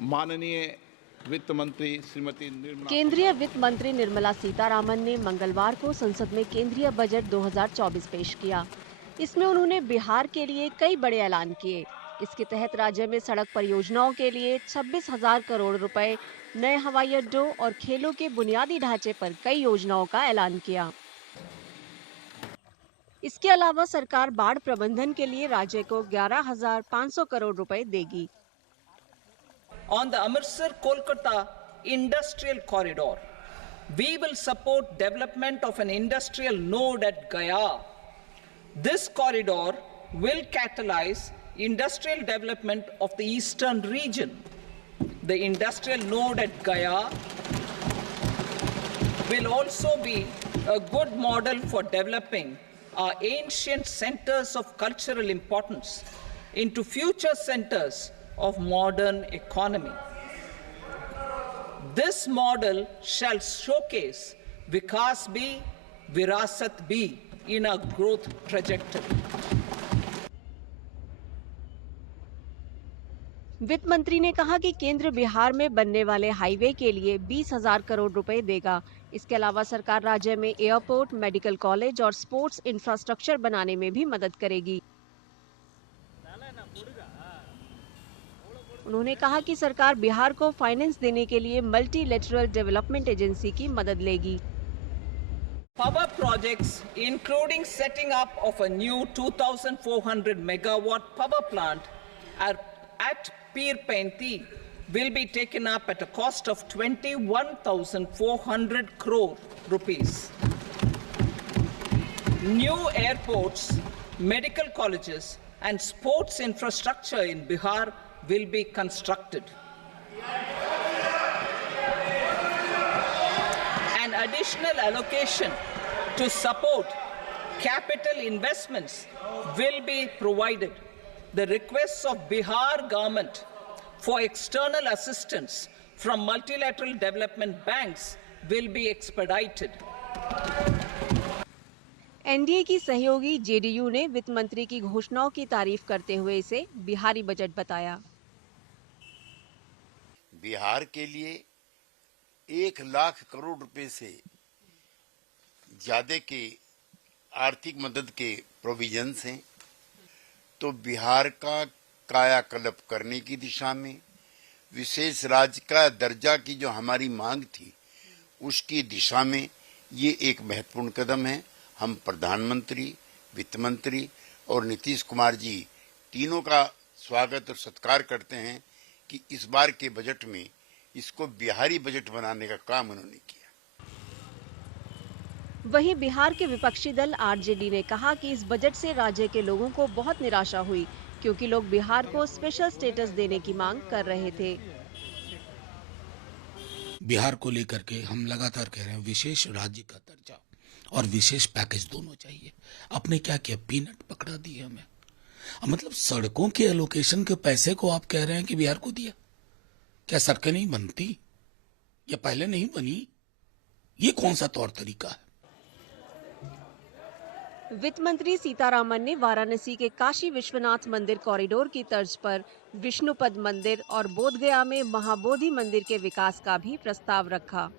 माननीय वित्त मंत्री श्रीमती निर्मला केंद्रीय वित्त मंत्री निर्मला सीतारामन ने मंगलवार को संसद में केंद्रीय बजट 2024 पेश किया। इसमें उन्होंने बिहार के लिए कई बड़े ऐलान किए। इसके तहत राज्य में सड़क परियोजनाओं के लिए 26,000 करोड़ रुपए, नए हवाई अड्डों और खेलों के बुनियादी ढांचे पर कई योजनाओं का ऐलान किया। इसके अलावा सरकार बाढ़ प्रबंधन के लिए राज्य को 11,500 करोड़ रुपए देगी। On the Amritsar-Kolkata industrial corridor, we will support development of an industrial node at Gaya. This corridor will catalyze industrial development of the eastern region. The industrial node at Gaya will also be a good model for developing our ancient centers of cultural importance into future centers of modern economy. This model shall showcase Vikas B, Virasat B in our growth trajectory. वित्त मंत्री ने कहा कि केंद्र बिहार में बनने वाले highway के लिए 20,000 करोड़ रुपए देगा। इसके अलावा सरकार राज्य में एयरपोर्ट, मेडिकल कॉलेज और स्पोर्ट्स इंफ्रास्ट्रक्चर बनाने में भी मदद करेगी। उन्होंने कहा कि सरकार बिहार को फाइनेंस देने के लिए मल्टीलेटरल डेवलपमेंट एजेंसी की मदद लेगी। Power projects, including setting up of a new 2,400 megawatt power plant at Pirpenti, will be taken up at a cost of 21,400 crore rupees. New airports, medical colleges, and sports infrastructure in Bihar will be constructed. An additional allocation to support capital investments will be provided. The requests of Bihar government for external assistance from multilateral development banks will be expedited. NDA की सहयोगी JDU ने वित्त मंत्री की घोषणाओं की तारीफ करते हुए इसे बिहारी बजट बताया। बिहार के लिए 1 लाख करोड़ रुपए से ज्यादा के आर्थिक मदद के प्रोविजंस हैं, तो बिहार का कायाकल्प करने की दिशा में विशेष राज्य का दर्जा की जो हमारी मांग थी, उसकी दिशा में ये एक महत्वपूर्ण कदम है। हम प्रधानमंत्री, वित्त मंत्री और नीतीश कुमार जी तीनों का स्वागत और सत्कार करते हैं कि इस बार के बजट में इसको बिहारी बजट बनाने का काम उन्होंने किया। वहीं बिहार के विपक्षी दल आरजेडी ने कहा कि इस बजट से राज्य के लोगों को बहुत निराशा हुई, क्योंकि लोग बिहार को स्पेशल स्टेटस देने की मांग कर रहे थे। बिहार को लेकर के हम लगातार कह रहे हैं विशेष राज्य का दर्जा और विशेष पैकेज दोनों चाहिए। आपने क्या किया? पीनट पकड़ा दिया हमें। मतलब सड़कों के एलोकेशन के पैसे को आप कह रहे हैं कि बिहार को दिया। क्या सड़कें नहीं बनती या पहले नहीं बनी? ये कौन सा तौर तरीका है? वित्त मंत्री सीतारामन ने वाराणसी के काशी विश्वनाथ मंदिर कॉरिडोर की तर्ज पर विष्णुपद मंदिर और बोधगया में महाबोधि मंदिर के विकास का भी प्रस्ताव रखा।